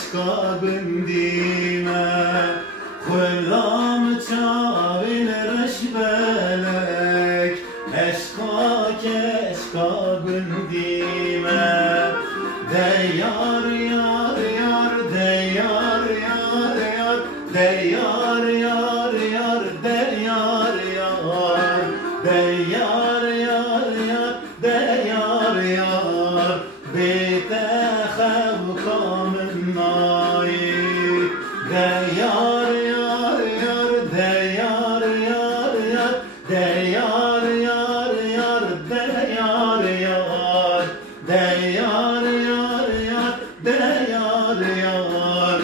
عشقا بندیمه خلام چاوین رش بلک عشقا که عشقا بندیمه دیار یار یار دیار یار یار دیار یار یار دیار یار دیار یار یار دیار یار بیت خو کامل نایی دیار یار یار دیار یار یار دیار یار یار دیار یار دیار یار یار دیار یار